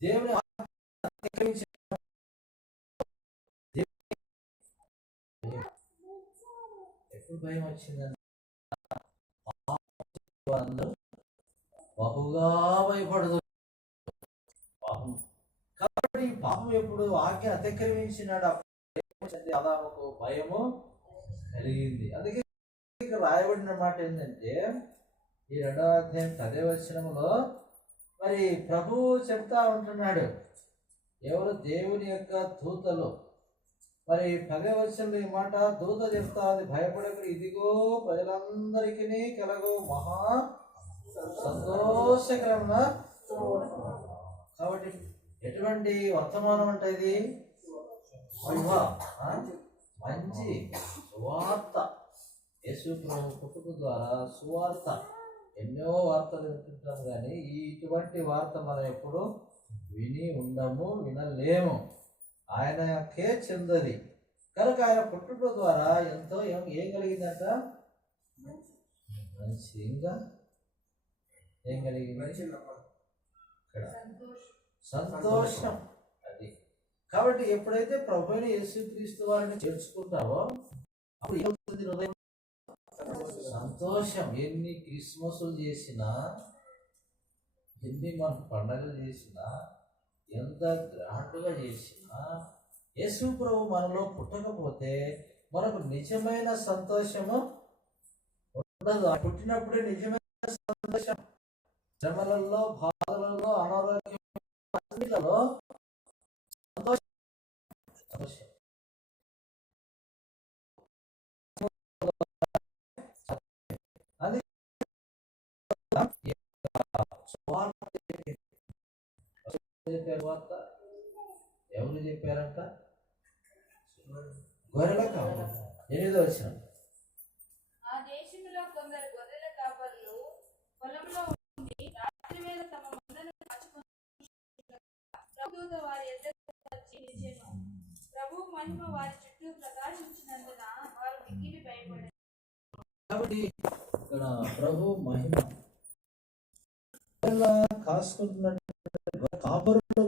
దేవుని అతిక్రమించిన ఎప్పుడు భయం వచ్చిందని బహుగా భయపడదు. పాపం కాబట్టి పాపం ఎప్పుడు ఆజ్ఞ అతిక్రమించినాడు ఆదాముకు భయము కలిగింది. అందుకే ఇక్కడ రాయబడిన మాట ఏంటంటే ఈ 2వ అధ్యాయం 10వ వచనంలో మరి ప్రభువు చెప్తా ఉంటున్నాడు, ఎవరు దేవుని యొక్క దూతలు. మరి 10వ వచనంలో ఈ మాట దూత చెప్తా ఉంది, భయపడకు, ఇదిగో ప్రజలందరికీ కలగో మహా సంతోషకరమైన. కాబట్టి ఎటువంటి వర్తమానం అంటే ఇది మంచి సువార్త. యేసు ప్రభు పుట్టుక ద్వారా సువార్త. ఎన్నో వార్తలు వింటుంటాం కానీ ఇటువంటి వార్త మనం ఎప్పుడు విని ఉండము, వినలేము. ఆయనకే చెందది. కనుక ఆయన పుట్టుక ద్వారా ఎంతో ఏం కలిగిందట? మంచి. ఇంకా ఏం కలిగింది? సంతోషం. అది కాబట్టి ఎప్పుడైతే ప్రభువైన యేసుక్రీస్తు వారిని చేర్చుకుంటావో అప్పుడు ఏమవుతుంది? హృదయం సంతోషం. ఎన్ని క్రిస్మస్లు చేసినా, ఎన్ని మన పండగలు చేసినా, ఎంత గ్రాండ్గా చేసినా, యేసు ప్రభు మనలో పుట్టకపోతే మనకు నిజమైన సంతోషము ఉండదు. పుట్టినప్పుడే నిజమైన సంతోషం. శ్రమలలో, బాధలలో, అనారోగ్యంలో సంతోషం. వార్త ఎవరు చెప్పారంట? గొర్రెల కాపరు. 8వ వచనం, ఆ దేశంలో కొందరు గొర్రెల కాపరులు పొలంలో ఉండి రాత్రివేళ తమ మందను కాచుకొనుచుండగా ప్రభుదూత వారి ఎదుటకు వచ్చి నిలిచెను. ప్రభువు మహిమ వారి చుట్టూ ప్రకాశించినందున వారు మిక్కిలి భయపడారు. కాబట్టి ఇక్కడ ప్రభు మహిమ కాసుకుంటున్నట్టు కాపరులు